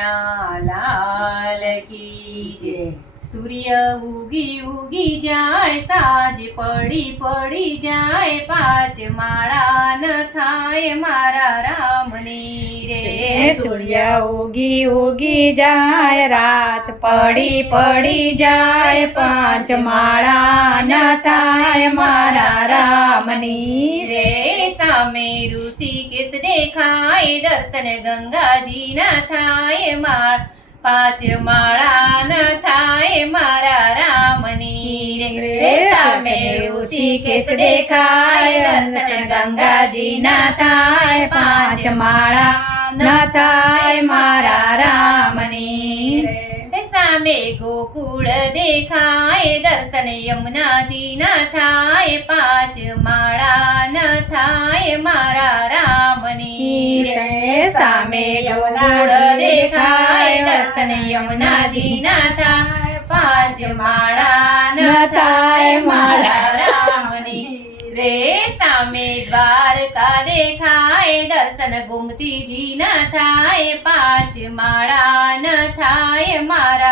કનૈયા લાલ કી જય સૂર્ય ઉગી ઉગી જાય સાજ પડી પડી જાય પાંચ માળા ન થાય મારા રામની રે સૂર્ય ઉગી ઉગી જાય રાત પડી પડી જાય પાંચ માળા ન થાય મારા રામની રે हमें रूसी किस देखा दर्शन गंगा जी न था मार। पाँच माड़ा न था ये मारा राम ऋषि किस देखा ये दर्शन गंगा जी न था पाँच माड़ा न था मारा रामनी। में गोकुल देखाए दर्शन यमुना जी न थाए पाँच माड़ा न थाए मारा राम ने सामे गोकुल देखाए दर्शन यमुना जी न थाए पाँच माड़ा न थाए मारा राम ने रे सामे द्वारका देखाए दर्शन गुमती जी न थाए पाँच माड़ा न थाए मारा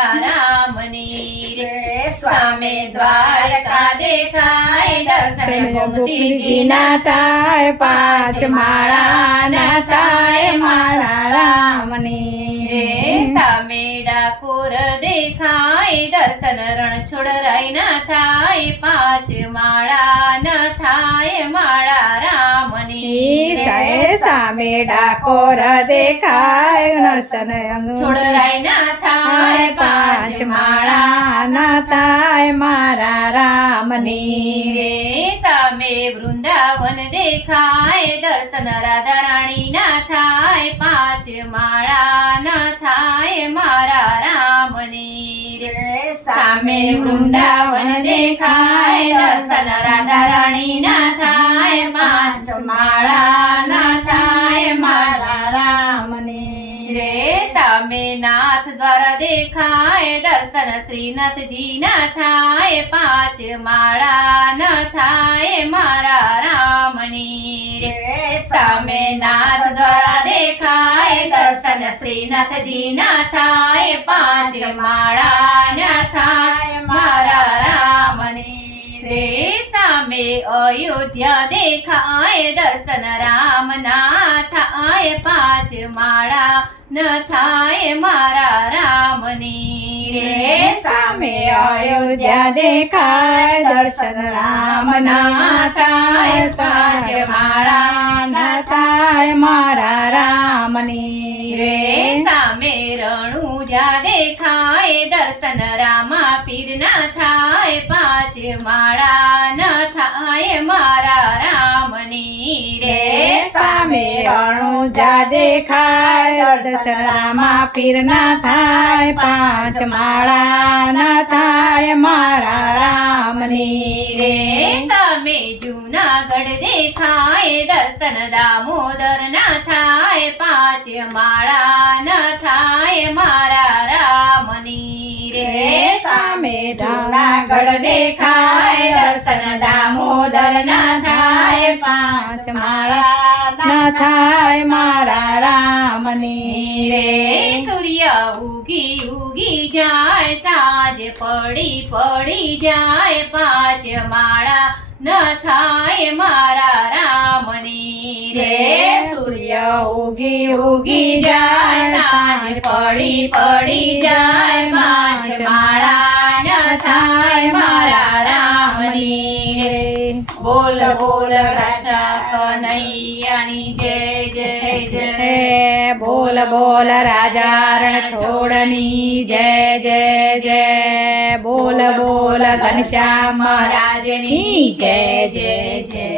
સામે દ્વારકા દેખાય દર્શન ગોમતીજી ના થાય પાંચ માળા ના થાય મારા રામની સામે ડાકોર દેખાય દર્શન રણછોડરાય ના થાય પાંચ માળા ના થાય માળા રામની સામે ડાકોર દેખાય દર્શન છોડરાય ના થાય પાંચ માળા ન થાય મારા રામની રે સામે વૃંદાવન દેખાય દર્શન રાધા રાણી ના થાય પાંચ માળા ન થાય મારા રામની રે સામે વૃંદાવન દેખાય દર્શન રાધા રાણી ના થાય પાંચ માળા ન થાય મારા રામની રે સામે નાથ દ્વારા દેખાય દર્શન શ્રીનાથજી ના થાય પાંચ માળા ન થાય મારા રામની. રે સામે નાથ દ્વારા દેખાય દર્શન શ્રીનાથજી ના થાય પાંચ માળા ન થાય મારા રામની. રે સામે અયોધ્યા દેખાય દર્શન રામ ના થાય પાંચ માળા ન થાય મારા રામની રે સામે અયોધ્યા દેખાય દર્શન રામ ના થાય પાંચ માળા ના થાય મારા રામની રે સામે રણુજા દેખાય દર્શન રામા રણુજા દેખાય દશરામાં રામા પીર ના થાય પાંચ માળા ના થાય મારા રામની રે. સામે જૂનાગઢ દેખાય દર્શન દામોદર ના થાય પાંચ માળા ના થાય મારા રામની રે. સામે જૂનાગઢ દેખાય દર્શન દામોદર ના થાય પાંચ માળા ના થાય મારા રામની રે સૂર્ય ઉગી ઉગી જાય સાંજ પડી પડી જાય પાંચ માળા ન થાય મારા રામની રે સૂર્ય ઉગી ઉગી જાય સાંજ પડી પડી જાય પાંચ માળા ન થાય મારા રામની રે બોલ બોલ કૃષ્ણ કનૈયાની જય જય જય. બોલ બોલ, રાજા રણ છોડની જય જય જય. બોલ બોલ, ઘનશ્યામ મહારાજની જય જય જય.